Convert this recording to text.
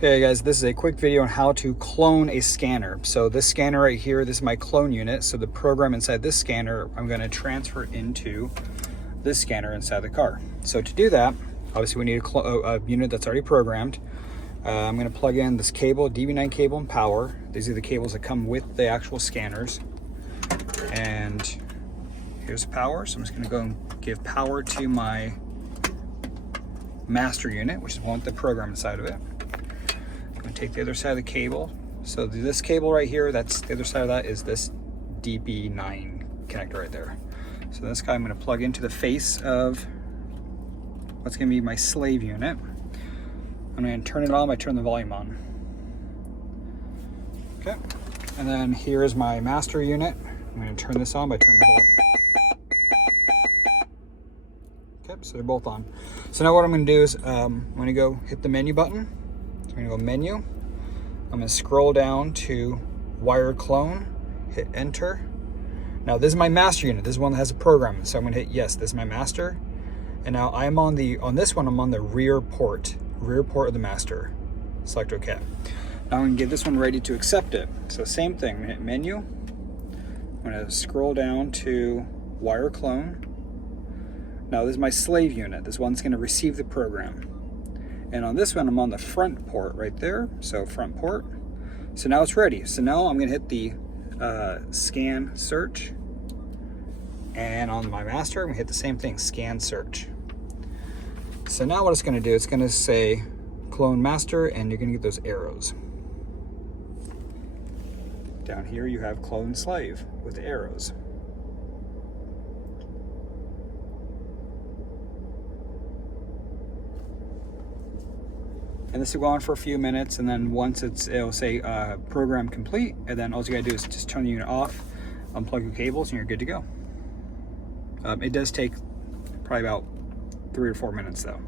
Okay guys, this is a quick video on how to clone a scanner. So this scanner right here, this is my clone unit. So the program inside this scanner, I'm going to transfer into this scanner inside the car. So to do that, obviously we need a unit that's already programmed. I'm going to plug in this cable, DB9 cable and power. These are the cables that come with the actual scanners. And here's power. So I'm just going to go and give power to my master unit, which is one with the program inside of it. I'm going to take the other side of the cable. So this cable right here, that's the other side of that, is this DB9 connector right there. So this guy I'm going to plug into the face of what's going to be my slave unit. I'm going to turn it on by turning the volume on. Okay, and then here's my master unit. I'm going to turn this on by turning the volume. Okay, so they're both on. So now what I'm going to do is I'm going to go hit the menu button. I'm going to go menu. I'm going to scroll down to wire clone, hit enter. Now this is my master unit. This is one that has a program. So I'm going to hit yes, this is my master. And now I'm on this one, I'm on the rear port of the master. Select OK. Now I'm going to get this one ready to accept it. So same thing, I'm going to hit menu. I'm going to scroll down to wire clone. Now this is my slave unit. This one's going to receive the program. And on this one, I'm on the front port right there. So front port. So now it's ready. So now I'm going to hit the scan search. And on my master, I'm going to hit the same thing, scan search. So now what it's going to do, it's going to say clone master, and you're going to get those arrows. Down here you have clone slave with the arrows. And this will go on for a few minutes, and then once it'll say program complete, and then all you gotta do is just turn the unit off, unplug your cables, and you're good to go. It does take probably about 3 or 4 minutes though.